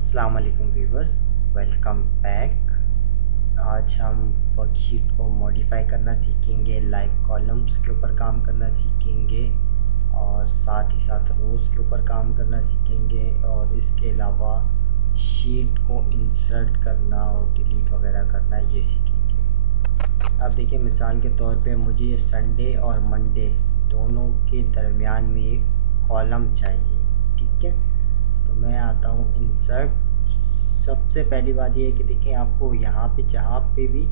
अस्सलाम वालेकुम viewers, welcome back. आज हम वर्कशीट को मॉडिफाई करना सीखेंगे, लाइक कॉलम्स के ऊपर काम करना सीखेंगे और साथ ही साथ रोज़ के ऊपर काम करना सीखेंगे और इसके अलावा शीट को इंसर्ट करना और डिलीट वगैरह करना ये सीखेंगे। अब देखिए, मिसाल के तौर पे मुझे ये संडे और मंडे दोनों के दरमियान में एक कॉलम चाहिए, ठीक है। तो मैं आता हूँ इंसर्ट। सबसे पहली बात ये है कि देखिए, आपको यहाँ पे जहाँ पे भी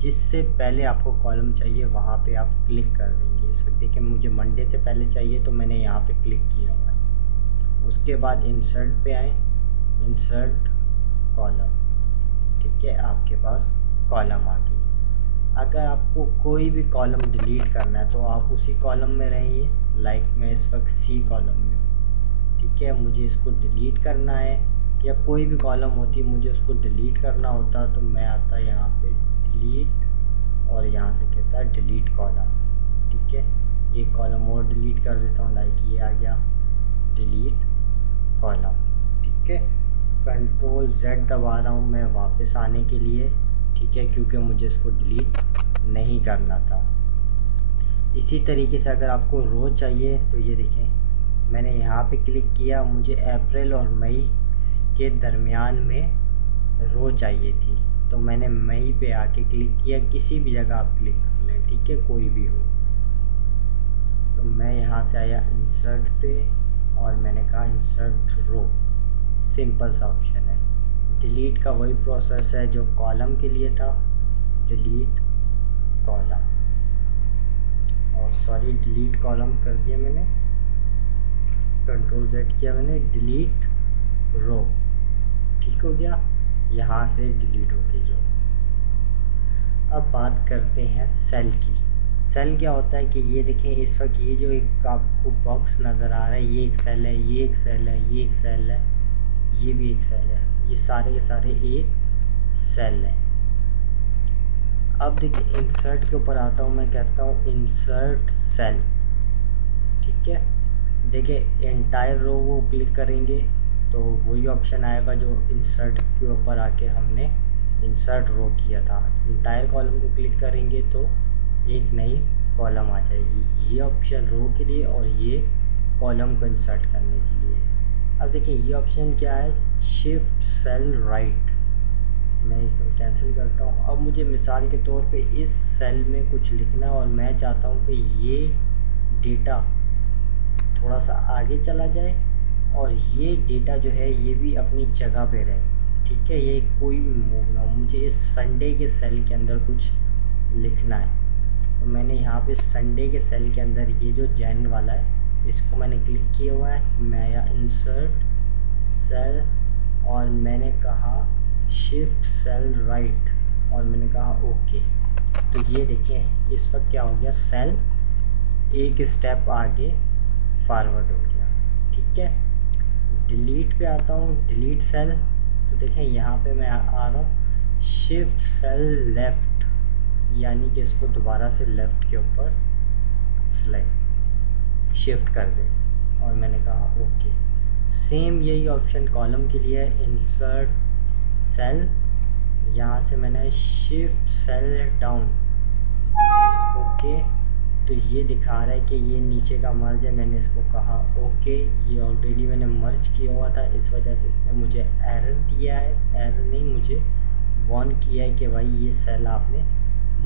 जिससे पहले आपको कॉलम चाहिए वहाँ पे आप क्लिक कर देंगे। इस वक्त देखिए, मुझे मंडे से पहले चाहिए तो मैंने यहाँ पे क्लिक किया हुआ है। उसके बाद इंसर्ट पे आए, इंसर्ट कॉलम, ठीक है, आपके पास कॉलम आ गई। अगर आपको कोई भी कॉलम डिलीट करना है तो आप उसी कॉलम में रहिए। लाइक मैं इस वक्त सी कॉलम में हूँ, ठीक है। मुझे इसको डिलीट करना है या कोई भी कॉलम होती मुझे उसको डिलीट करना होता तो मैं आता यहाँ पे डिलीट और यहाँ से कहता है डिलीट कॉलम, ठीक है। एक कॉलम और डिलीट कर देता हूँ, लाइक ये आ गया डिलीट कॉलम, ठीक है। कंट्रोल Z दबा रहा हूँ मैं वापस आने के लिए, ठीक है, क्योंकि मुझे इसको डिलीट नहीं करना था। इसी तरीके से अगर आपको रोज चाहिए तो ये देखें, मैंने यहाँ पे क्लिक किया, मुझे अप्रैल और मई के दरमियान में रो चाहिए थी तो मैंने मई पे आके क्लिक किया। किसी भी जगह आप क्लिक कर लें, ठीक है, कोई भी हो। तो मैं यहाँ से आया इंसर्ट पे और मैंने कहा इंसर्ट रो, सिंपल सा ऑप्शन है। डिलीट का वही प्रोसेस है जो कॉलम के लिए था, डिलीट कॉलम, और सॉरी डिलीट कॉलम कर दिया मैंने, कंट्रोल Z किया मैंने, डिलीट रो, ठीक हो गया। यहाँ से डिलीट हो गई रो। अब बात करते हैं सेल की। सेल क्या होता है कि ये देखें, इस वक्त ये जो एक आपको बॉक्स नज़र आ रहा है, ये एक सेल है, ये एक सेल है, ये एक सेल है, ये भी एक सेल है, ये सारे के सारे एक सेल हैं। अब देखिए, इंसर्ट के ऊपर आता हूँ, मैं कहता हूँ इंसर्ट सेल, ठीक है। देखिए, एंटायर रो को क्लिक करेंगे तो वही ऑप्शन आएगा जो इंसर्ट के ऊपर आके हमने इंसर्ट रो किया था। एंटायर कॉलम को क्लिक करेंगे तो एक नई कॉलम आ जाएगी। ये ऑप्शन रो के लिए और ये कॉलम को इंसर्ट करने के लिए। अब देखिए, ये ऑप्शन क्या है, शिफ्ट सेल राइट। मैं इसको कैंसिल करता हूँ। अब मुझे मिसाल के तौर पे इस सेल में कुछ लिखना और मैं चाहता हूँ कि ये डेटा थोड़ा सा आगे चला जाए और ये डेटा जो है ये भी अपनी जगह पे रहे, ठीक है, ये कोई भी मूव ना हो। मुझे इस संडे के सेल के अंदर कुछ लिखना है तो मैंने यहाँ पे संडे के सेल के अंदर ये जो जैन वाला है इसको मैंने क्लिक किया हुआ है। मैं या इंसर्ट सेल और मैंने कहा शिफ्ट सेल राइट और मैंने कहा ओके। तो ये देखें, इस वक्त क्या हो गया, सेल एक स्टेप आगे फॉरवर्ड हो गया, ठीक है। डिलीट पे आता हूँ, डिलीट सेल, तो देखें यहाँ पे मैं आ रहा हूँ शिफ्ट सेल लेफ़्ट, यानी कि इसको दोबारा से लेफ़्ट के ऊपर सेलेक्ट शिफ्ट कर दे और मैंने कहा ओके। सेम यही ऑप्शन कॉलम के लिए है, इंसर्ट सेल, यहाँ से मैंने शिफ्ट सेल डाउन, ओके। तो ये दिखा रहा है कि ये नीचे का मर्ज है, मैंने इसको कहा ओके। ये ऑलरेडी मैंने मर्ज किया हुआ था, इस वजह से इसने मुझे एरर दिया है, एरर नहीं, मुझे वार्न किया है कि भाई ये सेल आपने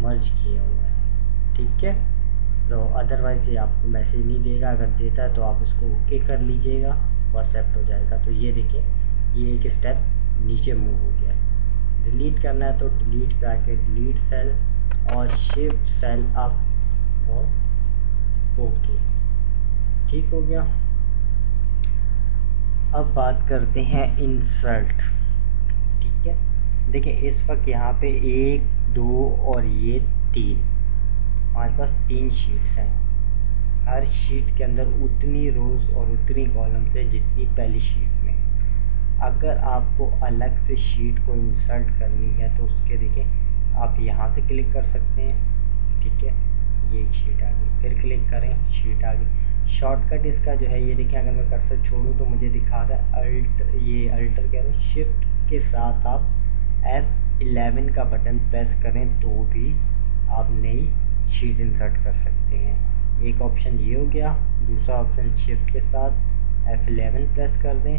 मर्ज किया हुआ है, ठीक है। तो अदरवाइज़ ये आपको मैसेज नहीं देगा, अगर देता है तो आप इसको ओके कर लीजिएगा, वो एक्सेप्ट हो जाएगा। तो ये देखिए, ये एक स्टेप नीचे मूव हो गया है। डिलीट करना है तो डिलीट पे आके डिलीट सेल और शिफ्ट सेल अप और ओके, ठीक हो गया। अब बात करते हैं इंसर्ट, ठीक है। देखिए, इस वक्त यहाँ पे 1 2 और ये 3, हमारे पास 3 शीट्स हैं। हर शीट के अंदर उतनी रोज़ और उतनी कॉलम्स है जितनी पहली शीट में। अगर आपको अलग से शीट को इंसर्ट करनी है तो उसके देखिए, आप यहाँ से क्लिक कर सकते हैं, ठीक है। ये एक शीट आ गई, फिर क्लिक करें, शीट आ गई। शॉर्टकट इसका जो है ये देखिए, अगर मैं कर्सर छोड़ूं तो मुझे दिखा रहा है अल्ट एंटर करें, शिफ्ट के साथ आप F11 का बटन प्रेस करें तो भी आप नई शीट इंसर्ट कर सकते हैं। एक ऑप्शन ये हो गया। दूसरा ऑप्शन शिफ्ट के साथ F11 प्रेस कर दें,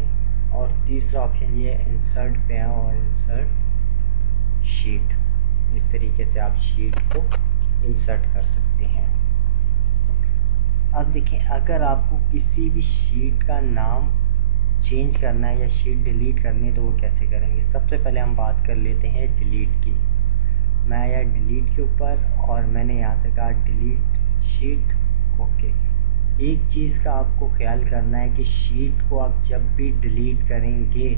और तीसरा ऑप्शन ये इंसर्ट पे है और इंसर्ट शीट। इस तरीके से आप शीट को इंसर्ट कर सकते हैं। अब देखिए, अगर आपको किसी भी शीट का नाम चेंज करना है या शीट डिलीट करनी है तो वो कैसे करेंगे। सबसे पहले हम बात कर लेते हैं डिलीट की। मैं आया डिलीट के ऊपर और मैंने यहाँ से कहा डिलीट शीट। ओके, एक चीज़ का आपको ख्याल करना है कि शीट को आप जब भी डिलीट करेंगे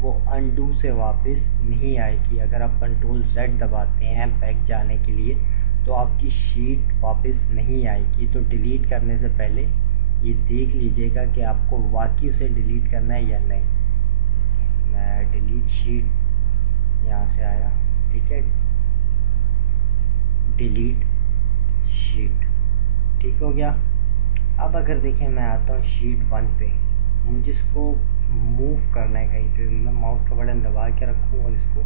वो अनडू से वापस नहीं आएगी। अगर आप कंट्रोल Z दबाते हैं बैक जाने के लिए तो आपकी शीट वापस नहीं आएगी। तो डिलीट करने से पहले ये देख लीजिएगा कि आपको वाकई उसे डिलीट करना है या नहीं। मैं डिलीट शीट यहाँ से आया, ठीक है, डिलीट शीट, ठीक हो गया। अब अगर देखें मैं आता हूँ शीट 1 पे, मुझे इसको मूव करना है कहीं पे, मैं माउस का बटन दबा के रखूँ और इसको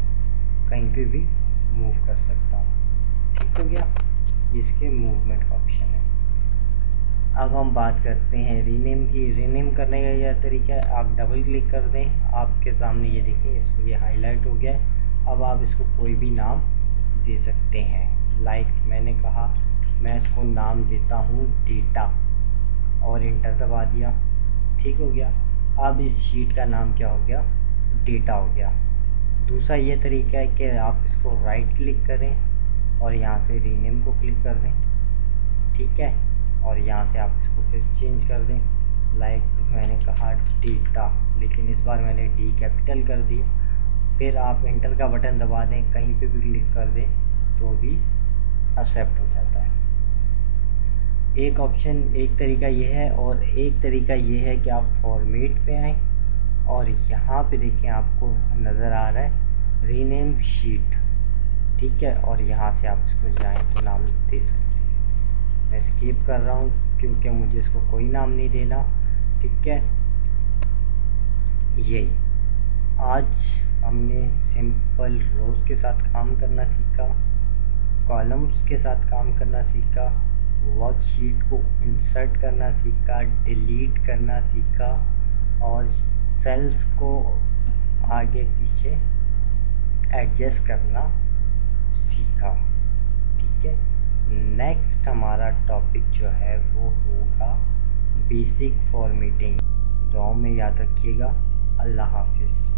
कहीं पे भी मूव कर सकता हूँ, ठीक हो गया। इसके मूवमेंट का ऑप्शन है। अब हम बात करते हैं रीनेम की। रीनेम करने का यह तरीका है, आप डबल क्लिक कर दें, आपके सामने ये देखिए, इसको ये हाईलाइट हो गया। अब आप इसको कोई भी नाम दे सकते हैं। लाइक मैंने कहा मैं इसको नाम देता हूँ डेटा और इंटर दबा दिया, ठीक हो गया। अब इस शीट का नाम क्या हो गया, डेटा हो गया। दूसरा ये तरीका है कि आप इसको राइट क्लिक करें और यहाँ से रीनेम को क्लिक कर दें, ठीक है, और यहाँ से आप इसको फिर चेंज कर दें। लाइक मैंने कहा डेटा, लेकिन इस बार मैंने डी कैपिटल कर दिया। फिर आप इंटर का बटन दबा दें, कहीं पे भी क्लिक कर दें तो भी एक्सेप्ट हो जाता है। एक ऑप्शन, एक तरीका ये है, और एक तरीका ये है कि आप फॉर्मेट पे आएँ और यहाँ पे देखें आपको नज़र आ रहा है रीनेम शीट, ठीक है, और यहाँ से आप इसको जाएँ तो नाम दे सकते हैं। मैं स्किप कर रहा हूँ क्योंकि मुझे इसको कोई नाम नहीं देना, ठीक है। यही आज हमने सिंपल रोज़ के साथ काम करना सीखा, कॉलम्स के साथ काम करना सीखा, वर्कशीट को इंसर्ट करना सीखा, डिलीट करना सीखा, और सेल्स को आगे पीछे एडजस्ट करना सीखा, ठीक है। नेक्स्ट हमारा टॉपिक जो है वो होगा बेसिक फॉर्मेटिंग। दुआओं में याद रखिएगा। अल्लाह हाफिज़।